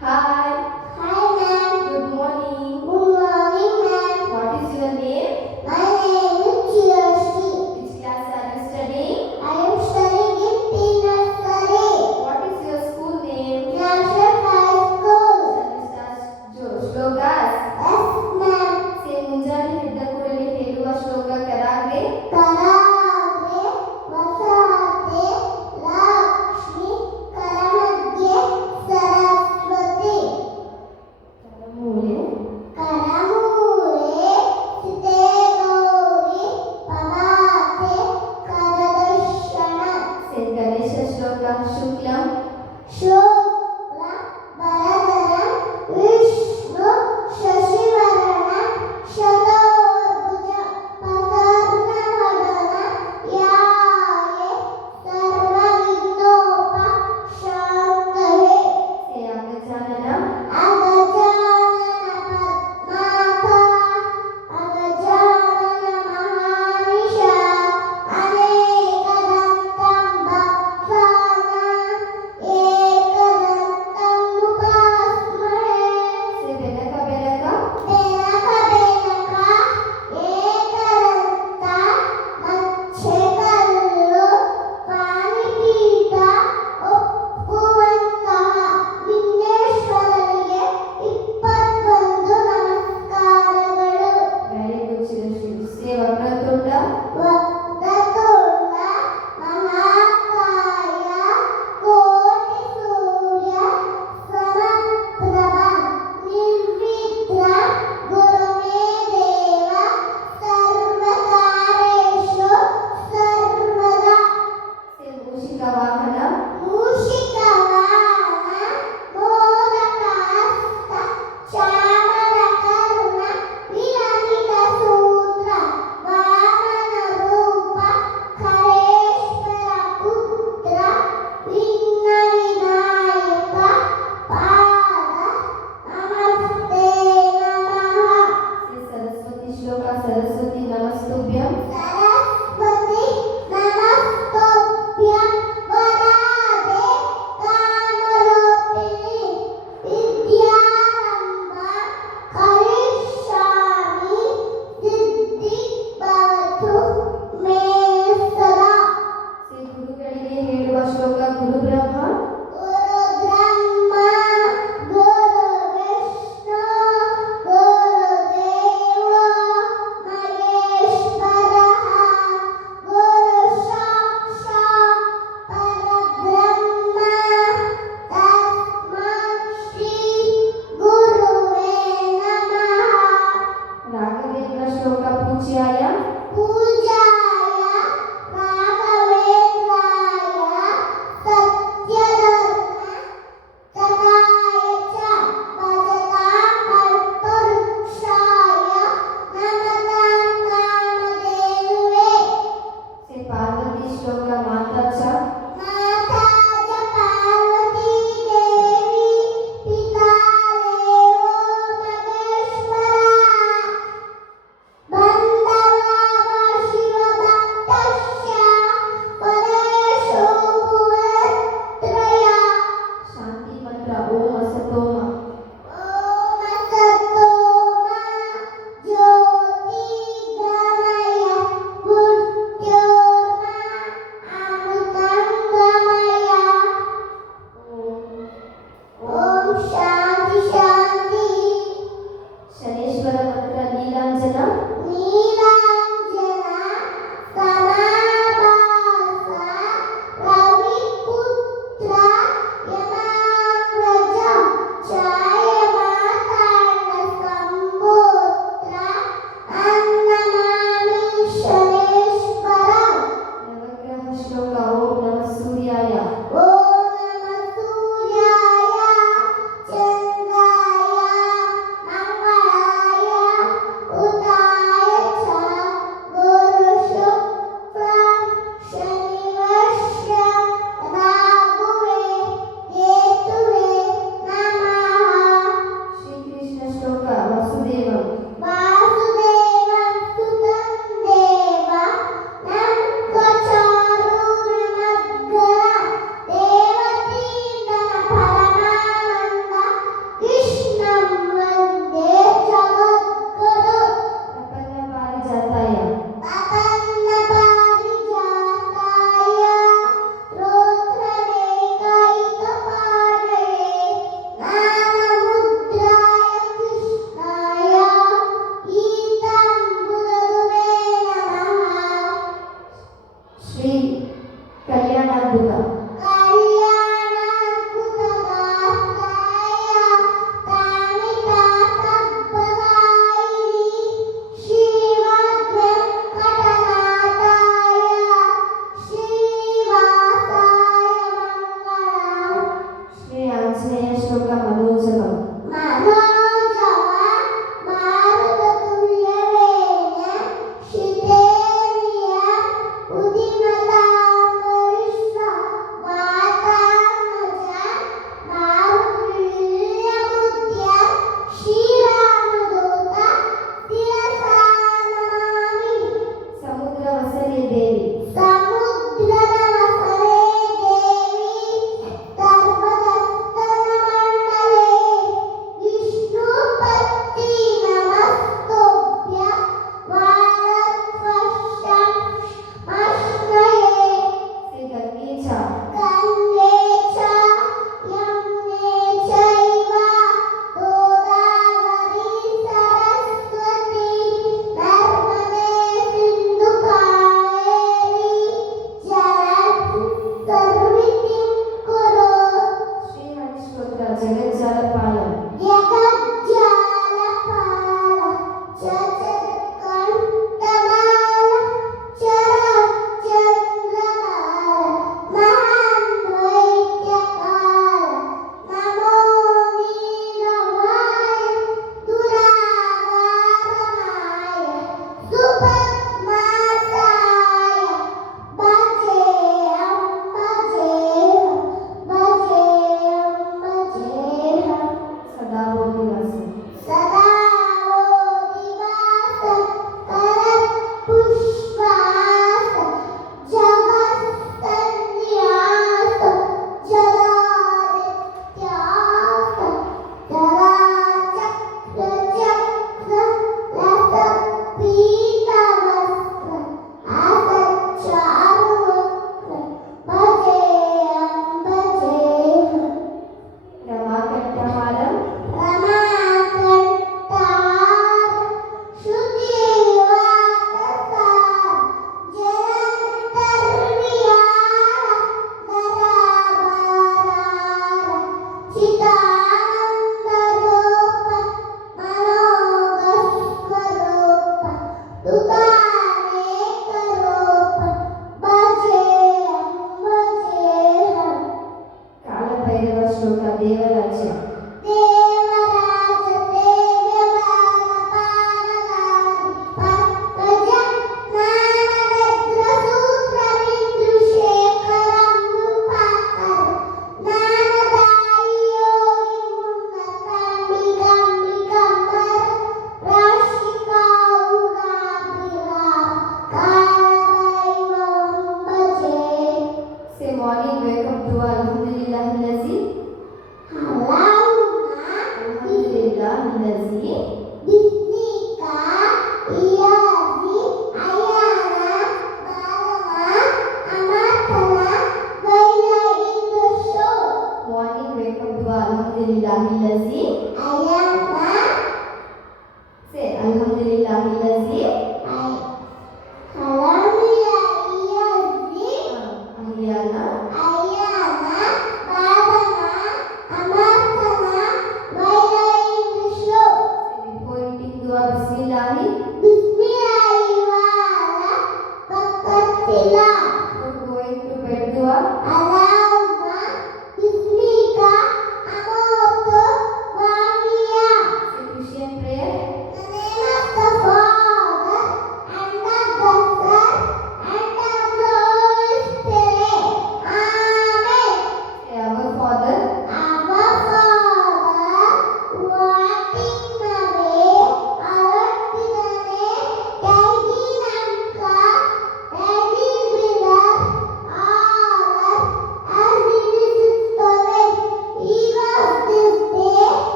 Hi. Hi ma'am. Good morning. Good morning ma'am. What is your name? My name is Chiyosri. Which class are you studying? I am studying in pre-nursery. What is your school name? National High School. Shall we start shlokas? Yes ma'am. Say ಮುಂಜಾನೆ ಎದ್ದ ಕೂಡಲೇ ಹೇಳುವ ಶ್ಲೋಕ ಕರಾಗ್ರೆ. ಕರಾಗ್ರೆ ವಸತೆ Lakshmi ಕರಮಧ್ಯೆ Saraswati. ಕರಮೂಲೆ ಕರಮೂಲೆ ಸಿತೆ Gauri ಪವಾತೆ ಕರದರ್ಶನ. Say Ganesha ಶ್ಲೋಕ ಶುಕ್ಲಂ ಶುಕ್ಲ ವರದರಂ Vishnu ಶಶಿವರ್ಣಂ ಶತೋರ್ಭುಜಂ ಪ್ರಸನ್ನವದನಂ ಧ್ಯಾಯೇ ಸರ್ವವಿಘ್ನೋಪಶಾಂತಯೇ. Say ಅಗಜಾನನ ಅಗಜಾನನ Padmakar ಅಗಜಾನನ ಮಹಾನಿಶ ಅನೇಕದಂತಂ ಭಕ್ತಾನಾಂ ಏಕದಂತಂ ಉಪಾಸ್ಮಹೇ. Say Benaka Benaka Benaka Benaka Ekadanta ಮತ್ಸ್ಯಕಲ್ಲು ಪಾಣಿಪೀಠ ಒಪ್ಪುವಂತಹ ವಿಘ್ನೇಶ್ವರನಿಗೆ 21 ನಮಸ್ಕಾರಗಳು. Very good Chirashree. Say Vakratunda Vakratunda ಮಹಾಕಾಯ ಕೋಟಿ ಸೂರ್ಯ ಸಮಪ್ರಭ ನಿರ್ವಿಘ್ನಂ ಕುರು ಮೇ ದೇವ ಸರ್ವಕಾರ್ಯೇಷು ಸರ್ವದಾ. Say ಮೂಷಿಕ ವಾಹನ ಮೂಷಿಕವಾಹನ ಮೋದಕಹಸ್ತ ಚಾಮರಕರ್ಣ ವಿಲಲಿತ ಸೂತ್ರ ವಾಮನ ರೂಪ ಖರೇಶ್ವರ ಪುತ್ರ ವಿಘ್ನ ವಿನಾಯಕ ಪಾದ ನಮಸ್ತೆ ನಮಃ. Say ಸರಸ್ವತಿ ಶ್ಲೋಕ ಸರಸ್ವತಿ ನಮಸ್ತುಭ್ಯಂ ಸರಸ್ವತಿ ನಮಸ್ತುಭ್ಯಂ ವರದೆ ಕಾಮರೂಪಿಣಿ ವಿದ್ಯಾರಂಭ ಕರಿಷ್ಯಾಮಿ ಸಿದ್ಧಿ ಭವತು ಮೇ ಸದಾ. ಶ್ರೀ ಗುರುಗಳಿಗೆ ಹೇಳುವ ಶ್ಲೋಕ ಗುರು ಬ್ರಹ್ಮ ಗುರು ಬ್ರಹ್ಮ ಗುರು ವಿಷ್ಣು ಗುರು ದೇವೋ ಮಹೇಶ್ವರಃ ಗುರು ಸಾಕ್ಷಾತ್ ಪರಬ್ರಹ್ಮ ತಸ್ಮೈ ಶ್ರೀ ಗುರುವೇ ನಮಃ. ರಾಘವೇಂದ್ರ ಶ್ಲೋಕ ಪೂಜ್ಯಾಯ ಪೂಜಾಯ ರಾಘವೇಂದ್ರಾಯ ಸತ್ಯಧರ್ಮ ತಥಾಯ ಚ ಭಜತಾಂ ಕಲ್ಪವೃಕ್ಷಾಯ ನಮತಾಂ ಕಾಮಧೇನವೇ. ಶ್ರೀ ಪಾರ್ವತಿ ಶ್ಲೋಕ ಮಾತಾ ಚ ಮಾತಾ ಚ ಪಾರ್ವತೀ ದೇವಿ ಪಿತಾ ದೇವೋ ಮಹೇಶ್ವರಃ ಬಂಧವಾ ಶಿವಭಕ್ತಸ್ಯ ಪರೇಶೋ ಭುವತ್ರಯ. ಶಾಂತಿ ಮಂತ್ರ ಓಂ ಅಸತೋಮ ಓಂ ಅಸತೋಮ ಜ್ಯೋತಿರ್ಗಮಯ ಮೃತ್ಯೋರ್ಮ ಅಮೃತಂಗಮಯ. ಓಂ ಶಾಂತಿ ಶಾಂತಿ. ಶನೇಶ್ವರ ಮಂತ್ರ ನೀಲಾಂಜನ ನೀಲಾಂಜನ ಸಮಾಭಾಸ ರವಿಪುತ್ರ ಯಮಾಗ್ರಜ ಚಾರುತೇಜ ಅಲ್ಲಜಿ ayana ಸೇ ಅಲ್ಹಮ್ದುಲಿಲ್ಲಾಹಿಲ್ಲಜಿ